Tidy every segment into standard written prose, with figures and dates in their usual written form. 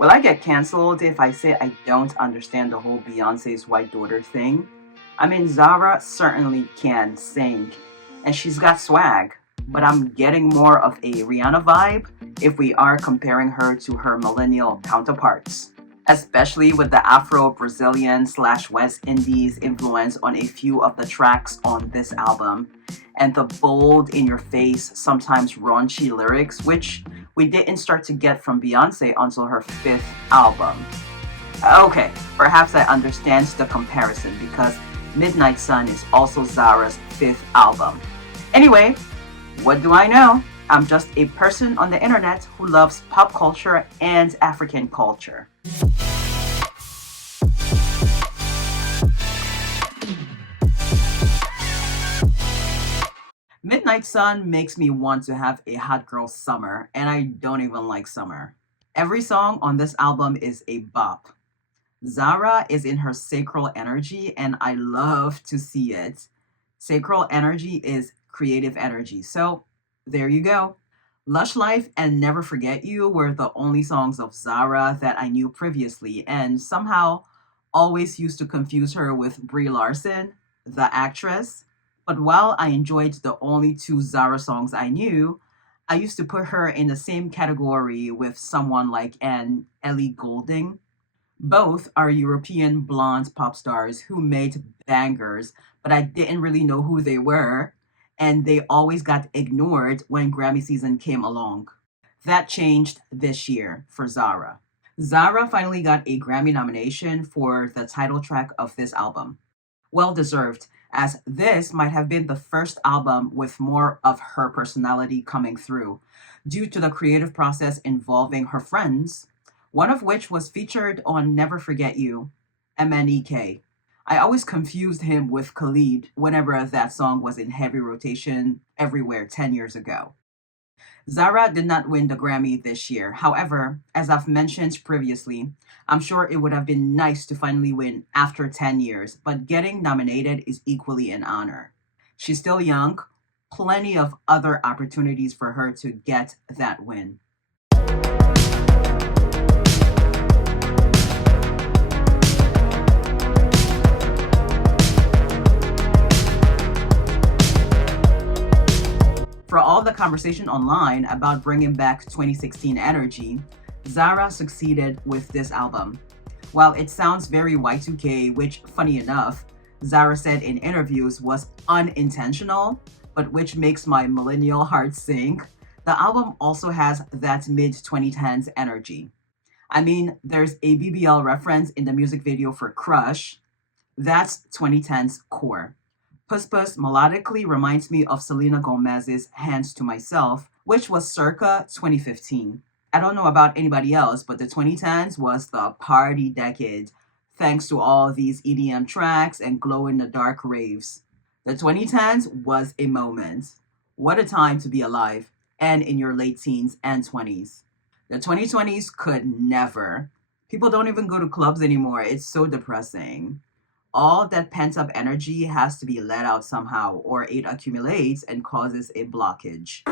Will I get canceled if I say I don't understand the whole Beyonce's white daughter thing? I mean, Zara certainly can sing, and she's got swag, but I'm getting more of a Rihanna vibe if we are comparing her to her millennial counterparts, especially with the Afro Brazilian slash West Indies influence on a few of the tracks on this album, and the bold in your face, sometimes raunchy lyrics, which we didn't start to get from Beyonce until her fifth album. Okay, perhaps I understand the comparison because Midnight Sun is also Zara's fifth album. Anyway, what do I know? I'm just a person on the internet who loves pop culture and African culture. Midnight Sun makes me want to have a hot girl summer, and I don't even like summer. Every song on this album is a bop. Zara is in her sacral energy, and I love to see it. Sacral energy is creative energy. So there you go. Lush Life and Never Forget You were the only songs of Zara that I knew previously, and somehow always used to confuse her with Brie Larson, the actress. But while I enjoyed the only two Zara songs I knew, I used to put her in the same category with someone like an Ellie Goulding. Both are European blonde pop stars who made bangers, but I didn't really know who they were, and they always got ignored when Grammy season came along. That changed this year for Zara. Zara finally got a Grammy nomination for the title track of this album. Well deserved, as this might have been the first album with more of her personality coming through, due to the creative process involving her friends, one of which was featured on Never Forget You, MNEK. I always confused him with Khalid whenever that song was in heavy rotation everywhere 10 years ago. Zara did not win the Grammy this year. However, as I've mentioned previously, I'm sure it would have been nice to finally win after 10 years, but getting nominated is equally an honor. She's still young, plenty of other opportunities for her to get that win. For all the conversation online about bringing back 2016 energy, Zara succeeded with this album. While it sounds very Y2K, which, funny enough, Zara said in interviews was unintentional, but which makes my millennial heart sink, the album also has that mid 2010s energy. I mean, there's a BBL reference in the music video for Crush. That's 2010s core. Puss Puss melodically reminds me of Selena Gomez's Hands to Myself, which was circa 2015. I don't know about anybody else, but the 2010s was the party decade, thanks to all these EDM tracks and glow in the dark raves. The 2010s was a moment. What a time to be alive, and in your late teens and 20s. The 2020s could never. People don't even go to clubs anymore. It's so depressing. All that pent up energy has to be let out somehow, or it accumulates and causes a blockage.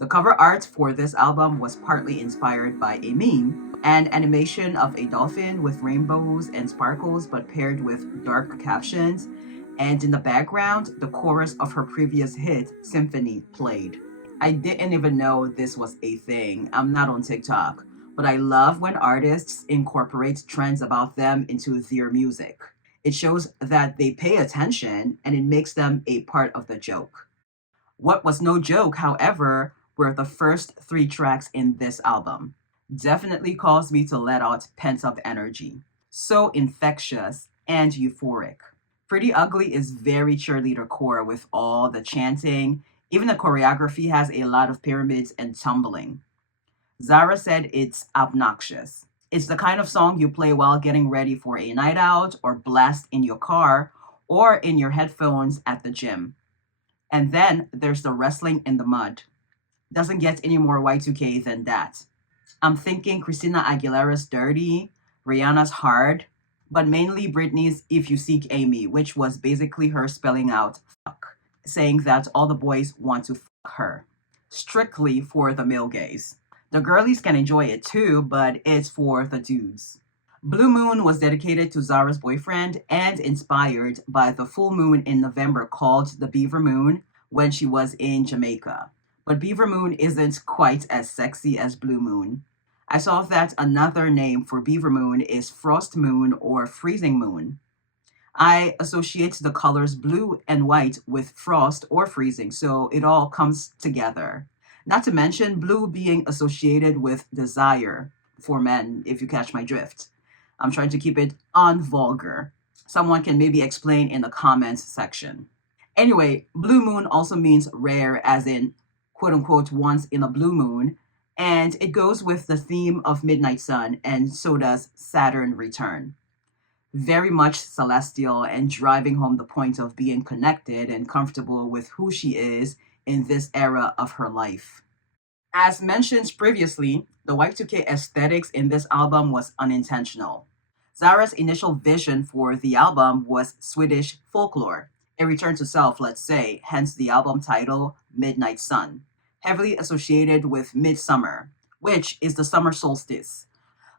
The cover art for this album was partly inspired by a meme, an animation of a dolphin with rainbows and sparkles but paired with dark captions, and in the background, the chorus of her previous hit, Symphony, played. I didn't even know this was a thing. I'm not on TikTok, but I love when artists incorporate trends about them into their music. It shows that they pay attention and it makes them a part of the joke. What was no joke, however, were the first three tracks in this album. Definitely caused me to let out pent up energy. So infectious and euphoric. Pretty Ugly is very cheerleader core with all the chanting. Even the choreography has a lot of pyramids and tumbling. Zara said it's obnoxious. It's the kind of song you play while getting ready for a night out or blast in your car or in your headphones at the gym. And then there's the wrestling in the mud. Doesn't get any more Y2K than that. I'm thinking Christina Aguilera's Dirty, Rihanna's Hard, but mainly Britney's If You Seek Amy, which was basically her spelling out fuck, saying that all the boys want to fuck her, strictly for the male gaze. The girlies can enjoy it too, but it's for the dudes. Blue Moon was dedicated to Zara's boyfriend and inspired by the full moon in November called the Beaver Moon when she was in Jamaica. But Beaver Moon isn't quite as sexy as Blue Moon. I saw that another name for Beaver Moon is Frost Moon or Freezing Moon. I associate the colors blue and white with frost or freezing, so it all comes together. Not to mention blue being associated with desire for men, if you catch my drift. I'm trying to keep it unvulgar. Someone can maybe explain in the comments section. Anyway, blue moon also means rare, as in quote unquote once in a blue moon, and it goes with the theme of Midnight Sun, and so does Saturn return. Very much celestial and driving home the point of being connected and comfortable with who she is in this era of her life. As mentioned previously, the Y2K aesthetics in this album was unintentional. Zara's initial vision for the album was Swedish folklore, a return to self, let's say, hence the album title Midnight Sun, heavily associated with midsummer, which is the summer solstice.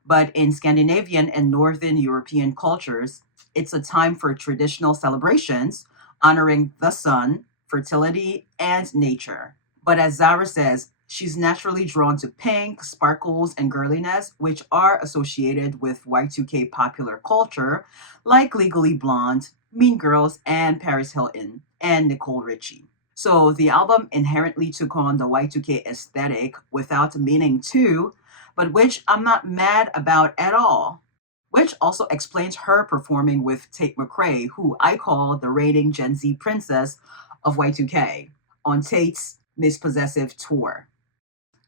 But in Scandinavian and Northern European cultures, it's a time for traditional celebrations honoring the sun, fertility, and nature. But as Zara says, she's naturally drawn to pink, sparkles, and girliness, which are associated with Y2K popular culture, like Legally Blonde, Mean Girls, and Paris Hilton, and Nicole Richie. So the album inherently took on the Y2K aesthetic without meaning to, but which I'm not mad about at all. Which also explains her performing with Tate McRae, who I call the reigning Gen Z princess of Y2K, on Tate's Miss Possessive tour.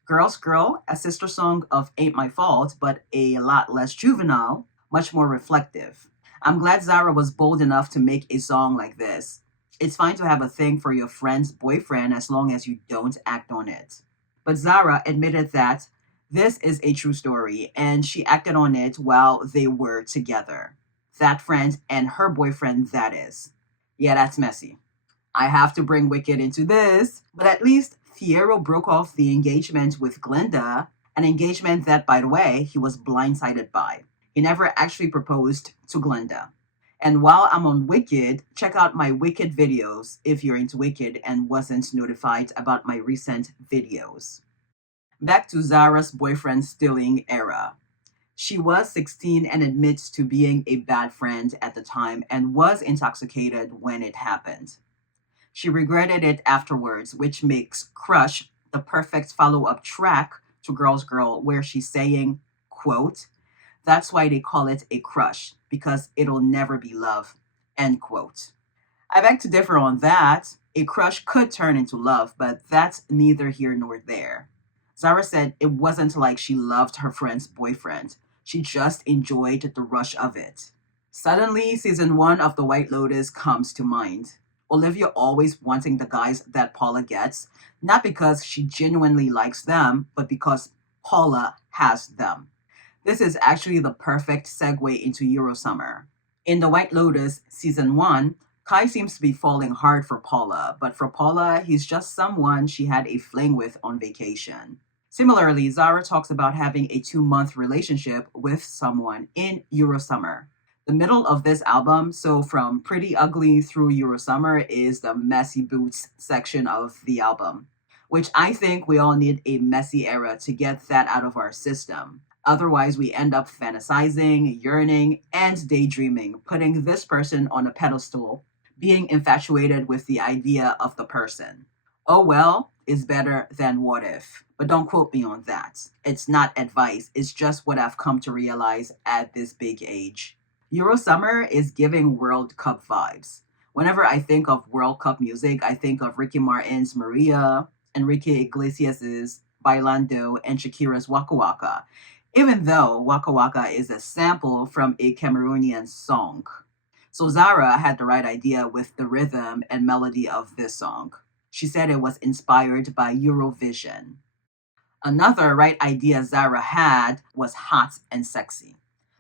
Girls Girl, a sister song of Ain't My Fault, but a lot less juvenile, much more reflective. I'm glad Zara was bold enough to make a song like this. It's fine to have a thing for your friend's boyfriend as long as you don't act on it. But Zara admitted that this is a true story and she acted on it while they were together. That friend and her boyfriend, that is. Yeah, that's messy. I have to bring Wicked into this, but at least Fierro broke off the engagement with Glinda, an engagement that, by the way, he was blindsided by. He never actually proposed to Glinda. And while I'm on Wicked, check out my Wicked videos if you're into Wicked and wasn't notified about my recent videos. Back to Zara's boyfriend stealing era. She was 16 and admits to being a bad friend at the time and was intoxicated when it happened. She regretted it afterwards, which makes Crush the perfect follow-up track to Girls Girl, where she's saying, quote, "That's why they call it a crush, because it'll never be love," end quote. I beg to differ on that. A crush could turn into love, but that's neither here nor there. Zara said it wasn't like she loved her friend's boyfriend. She just enjoyed the rush of it. Suddenly, season 1 of The White Lotus comes to mind. Olivia always wanting the guys that Paula gets, not because she genuinely likes them, but because Paula has them. This is actually the perfect segue into Eurosummer. In The White Lotus season 1, Kai seems to be falling hard for Paula, but for Paula, he's just someone she had a fling with on vacation. Similarly, Zara talks about having a 2-month relationship with someone in Eurosummer. The middle of this album, so from Pretty Ugly through Eurosummer, is the messy boots section of the album, which I think we all need a messy era to get that out of our system. Otherwise, we end up fantasizing, yearning, and daydreaming, putting this person on a pedestal, being infatuated with the idea of the person. Oh well is better than what if. But don't quote me on that. It's not advice, it's just what I've come to realize at this big age. Eurosummer is giving World Cup vibes. Whenever I think of World Cup music, I think of Ricky Martin's Maria, Enrique Iglesias's Bailando, and Shakira's Waka Waka, even though Waka Waka is a sample from a Cameroonian song. So Zara had the right idea with the rhythm and melody of this song. She said it was inspired by Eurovision. Another right idea Zara had was hot and sexy.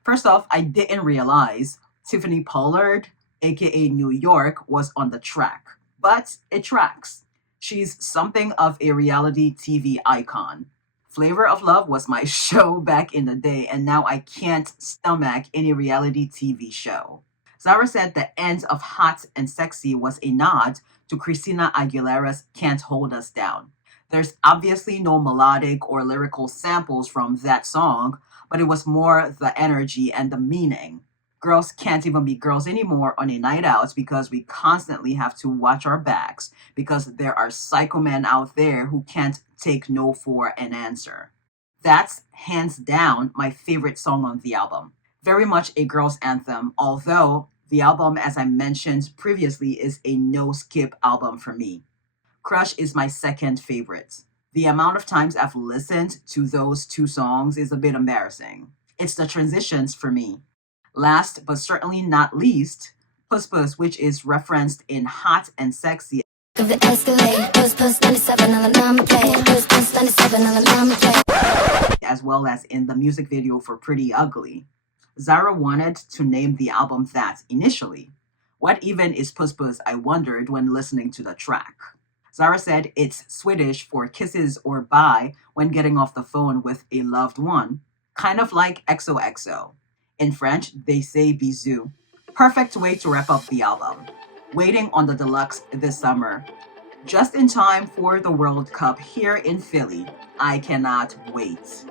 First off, I didn't realize Tiffany Pollard, aka New York, was on the track, but it tracks. She's something of a reality TV icon. Flavor of Love was my show back in the day, and now I can't stomach any reality TV show. Zara said the end of Hot and Sexy was a nod to Christina Aguilera's Can't Hold Us Down. There's obviously no melodic or lyrical samples from that song, but it was more the energy and the meaning. Girls can't even be girls anymore on a night out because we constantly have to watch our backs because there are psycho men out there who can't take no for an answer. That's hands down my favorite song on the album. Very much a girls' anthem, although the album, as I mentioned previously, is a no skip album for me. Crush is my second favorite. The amount of times I've listened to those two songs is a bit embarrassing. It's the transitions for me. Last but certainly not least, Puss Puss, which is referenced in Hot and Sexy, Of it escalate, Puss Puss 97 on the number plate, Puss Puss 97 on the number plate. as well as in the music video for Pretty Ugly. Zara wanted to name the album that initially. What even is Puss Puss? I wondered when listening to the track. Zara said it's Swedish for kisses or bye when getting off the phone with a loved one, kind of like XOXO. In French, they say bisous. Perfect way to wrap up the album. Waiting on the deluxe this summer. Just in time for the World Cup here in Philly. I cannot wait.